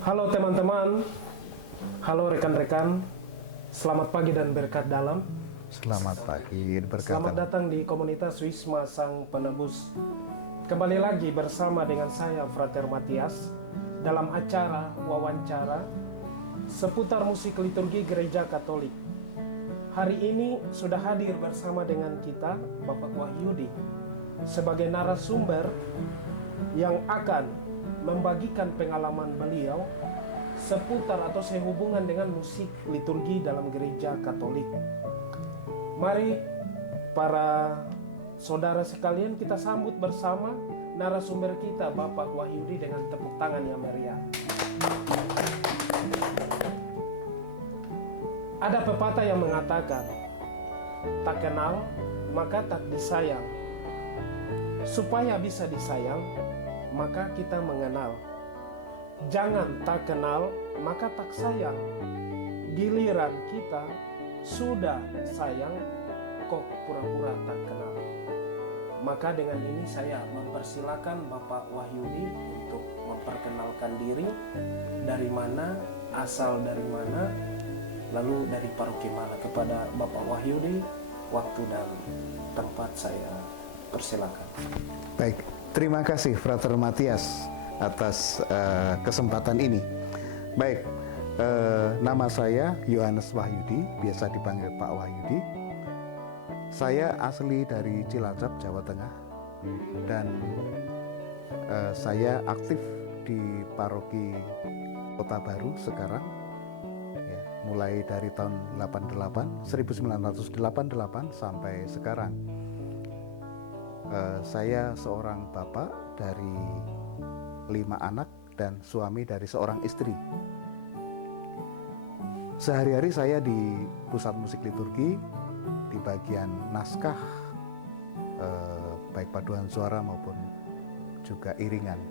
Halo teman-teman, halo rekan-rekan, selamat pagi dan berkat dalam. Selamat pagi, Selamat datang di komunitas Wisma Sang Penebus. Kembali lagi bersama dengan saya, Frater Matias, dalam acara wawancara seputar musik liturgi Gereja Katolik. Hari ini sudah hadir bersama dengan kita Bapak Wahyudi sebagai narasumber yang akan membagikan pengalaman beliau seputar atau sehubungan dengan musik liturgi dalam Gereja Katolik. Mari para saudara sekalian kita sambut bersama narasumber kita Bapak Wahyudi dengan tepuk tangan yang meriah. Ada pepatah yang mengatakan, tak kenal maka tak disayang. Supaya bisa disayang, maka kita mengenal. Jangan tak kenal maka tak sayang. Giliran kita sudah sayang, kok pura-pura tak kenal. Maka dengan ini saya mempersilakan Bapak Wahyudi untuk memperkenalkan diri, dari mana, asal dari mana, lalu dari paroki mana. Kepada Bapak Wahyudi, waktu dan tempat saya persilakan. Baik, terima kasih Frater Matias atas kesempatan ini. Baik, nama saya Yohanes Wahyudi, biasa dipanggil Pak Wahyudi. Saya asli dari Cilacap, Jawa Tengah, dan saya aktif di paroki Kota Baru sekarang, ya, mulai dari tahun 1988 sampai sekarang. Saya seorang bapak dari 5 anak dan suami dari seorang istri. Sehari-hari saya di pusat musik liturgi di bagian naskah, baik paduan suara maupun juga iringan.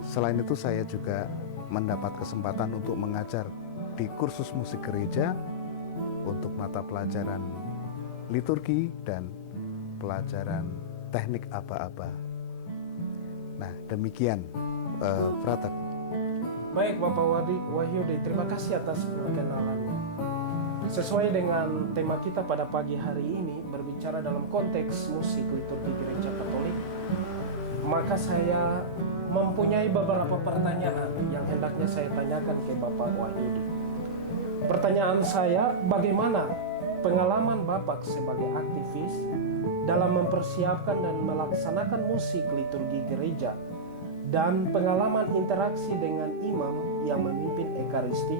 Selain itu saya juga mendapat kesempatan untuk mengajar di kursus musik gereja untuk mata pelajaran liturgi dan pelajaran teknik aba-aba. Nah, demikian Frater. Baik Bapak Wahyudi, terima kasih atas perkenalannya. Sesuai dengan tema kita pada pagi hari ini, berbicara dalam konteks musik liturgi Gereja Katolik, maka saya mempunyai beberapa pertanyaan yang hendaknya saya tanyakan ke Bapak Wahyudi. Pertanyaan saya, bagaimana pengalaman Bapak sebagai aktivis dalam mempersiapkan dan melaksanakan musik liturgi gereja, dan pengalaman interaksi dengan imam yang memimpin Ekaristi,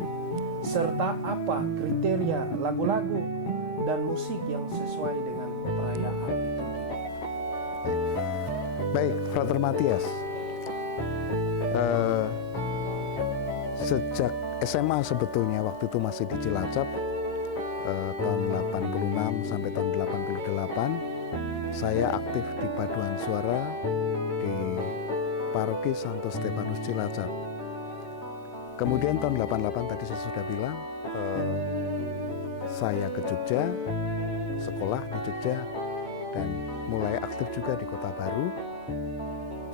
serta apa kriteria lagu-lagu dan musik yang sesuai dengan perayaan liturgi. Baik, Frater Matias, sejak SMA sebetulnya waktu itu masih di Cilacap, tahun 86 sampai tahun 88 saya aktif di paduan suara di paroki Santo Stefanus Cilacap. Kemudian tahun 88 tadi saya sudah bilang, saya ke Jogja, sekolah di Jogja, dan mulai aktif juga di Kota Baru,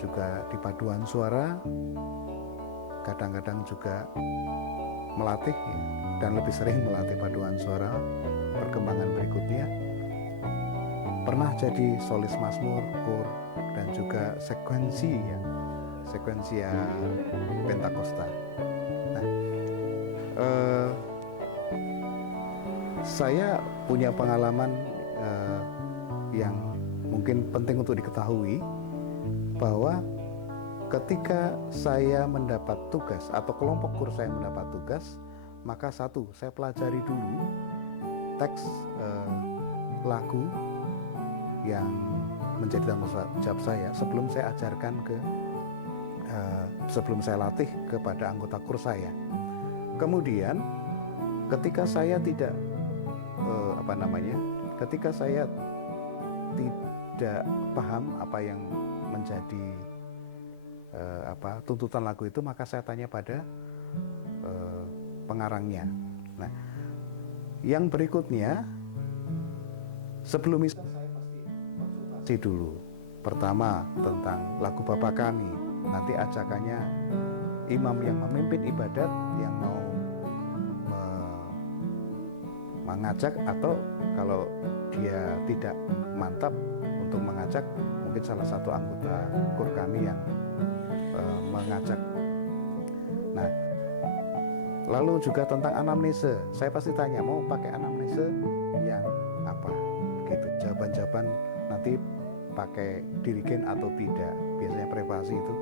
juga di paduan suara, kadang-kadang juga melatih, dan lebih sering melatih paduan suara. Perkembangan berikutnya pernah jadi solis mazmur, kor, dan juga sekuensia Pentakosta. Nah, saya punya pengalaman yang mungkin penting untuk diketahui, bahwa ketika saya mendapat tugas atau kelompok kur saya mendapat tugas, maka satu, saya pelajari dulu teks lagu yang menjadi tanggung jawab saya sebelum saya ajarkan sebelum saya latih kepada anggota kur saya. Kemudian ketika saya tidak ketika saya tidak paham apa yang menjadi tuntutan lagu itu, maka saya tanya pada pengarangnya. Nah, yang berikutnya, sebelum misa saya pasti konsultasi dulu. Pertama tentang lagu Bapa Kami, nanti ajakannya imam yang memimpin ibadat yang mau mengajak, atau kalau dia tidak mantap untuk mengajak, mungkin salah satu anggota kur kami yang mengajak. Nah, lalu juga tentang anamnese, saya pasti tanya mau pakai anamnese yang apa, gitu. Jawaban-jawaban nanti pakai dirigen atau tidak. Biasanya privasi itu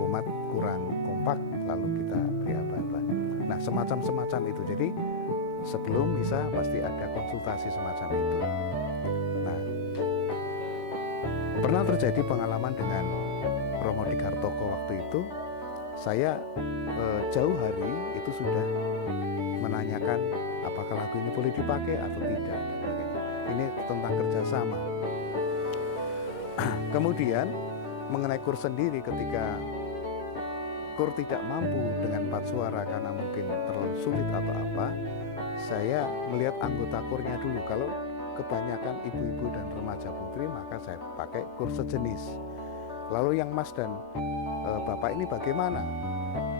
umat kurang kompak, lalu kita beri apa-apa. Nah, semacam itu. Jadi sebelum misa pasti ada konsultasi semacam itu. Nah, pernah terjadi pengalaman dengan Romo di Kartoko waktu itu. Saya jauh hari itu sudah menanyakan apakah lagu ini boleh dipakai atau tidak. Ini tentang kerjasama. Kemudian mengenai kur sendiri, ketika kur tidak mampu dengan 4 suara karena mungkin terlalu sulit atau apa, saya melihat anggota kurnya dulu. Kalau kebanyakan ibu-ibu dan remaja putri, maka saya pakai kur sejenis. Lalu yang mas dan bapak ini bagaimana?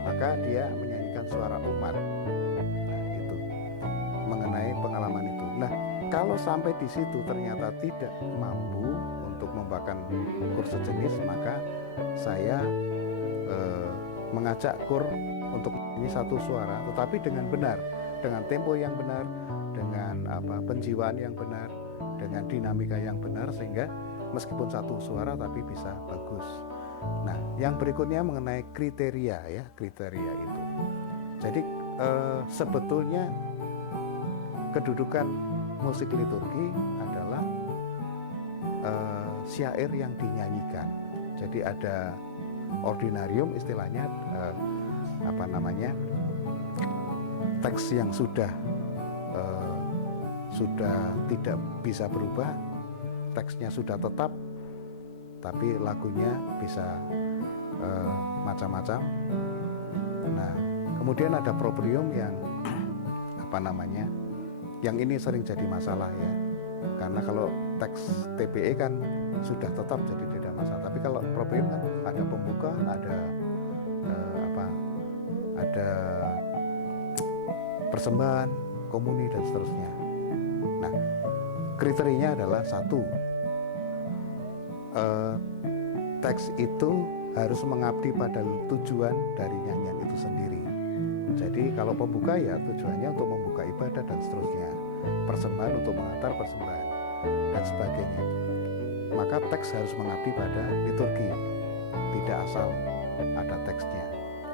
Maka dia menyanyikan suara umat. Nah, itu mengenai pengalaman itu. Nah, kalau sampai di situ ternyata tidak mampu untuk membawakan kur sejenis, maka saya mengajak kur untuk ini satu suara, tetapi dengan benar, dengan tempo yang benar, dengan penjiwaan yang benar, dengan dinamika yang benar, sehingga meskipun satu suara tapi bisa bagus. Nah, yang berikutnya mengenai kriteria ya, kriteria itu. Jadi sebetulnya kedudukan musik liturgi adalah syair yang dinyanyikan. Jadi ada ordinarium, istilahnya teks yang sudah tidak bisa berubah, teksnya sudah tetap, tapi lagunya bisa macam-macam. Nah, kemudian ada proprium yang yang ini sering jadi masalah ya, karena kalau teks TPE kan sudah tetap jadi tidak masalah, tapi kalau proprium kan ada pembuka, ada persembahan, komuni dan seterusnya. Nah, kriterianya adalah satu, teks itu harus mengabdi pada tujuan dari nyanyian itu sendiri. Jadi kalau pembuka ya tujuannya untuk membuka ibadah dan seterusnya, persembahan untuk mengantar persembahan dan sebagainya. Maka teks harus mengabdi pada liturgi, tidak asal ada teksnya.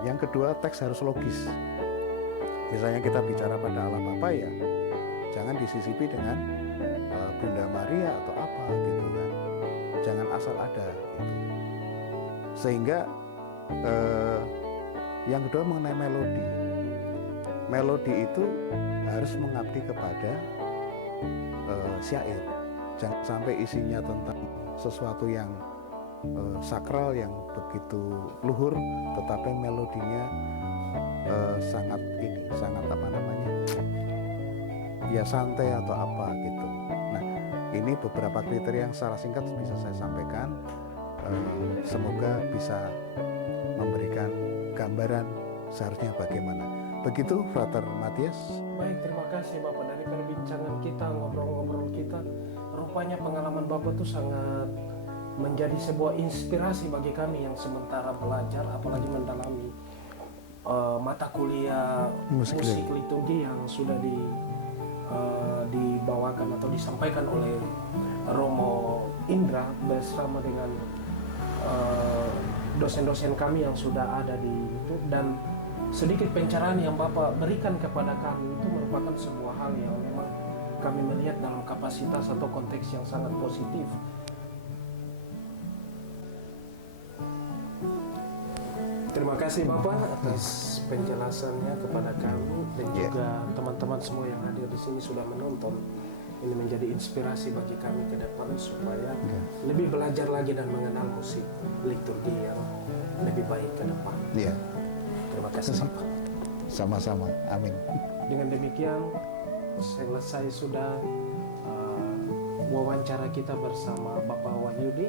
Yang kedua, teks harus logis. Misalnya kita bicara pada Allah Bapa ya, jangan disisipi dengan Bunda Maria atau apa gitu kan. Jangan asal ada gitu. Sehingga yang kedua mengenai melodi. Melodi itu harus mengabdi kepada syair. Jangan sampai isinya tentang sesuatu yang sakral, yang begitu luhur, tetapi melodinya sangat ya santai atau apa gitu. Nah, ini beberapa kriteria yang secara singkat bisa saya sampaikan. Semoga bisa memberikan gambaran seharusnya bagaimana. Begitu Frater Matias. Baik, terima kasih Bapak. Dari perbincangan kita, ngobrol-ngobrol kita, rupanya pengalaman Bapak itu sangat menjadi sebuah inspirasi bagi kami yang sementara belajar, apalagi mendalami mata kuliah musik liturgi yang sudah dibawakan atau disampaikan oleh Romo Indra bersama dengan dosen-dosen kami yang sudah ada di itu, dan sedikit pencerahan yang Bapak berikan kepada kami itu merupakan sebuah hal yang memang kami melihat dalam kapasitas atau konteks yang sangat positif. Terima kasih Bapak atas penjelasannya kepada kami dan juga teman-teman semua yang hadir di sini sudah menonton. Ini menjadi inspirasi bagi kami ke depan supaya lebih belajar lagi dan mengenal musik liturgi yang lebih baik ke depan. Iya. Terima kasih Bapak. Sama-sama. Amin. Dengan demikian selesai sudah wawancara kita bersama Bapak Wahyudi.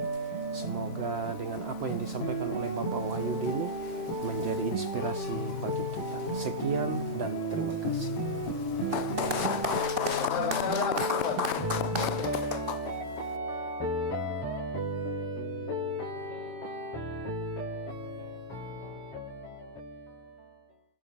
Semoga dengan apa yang disampaikan oleh Bapak Wahyudi ini menjadi inspirasi bagi kita. Sekian dan terima kasih.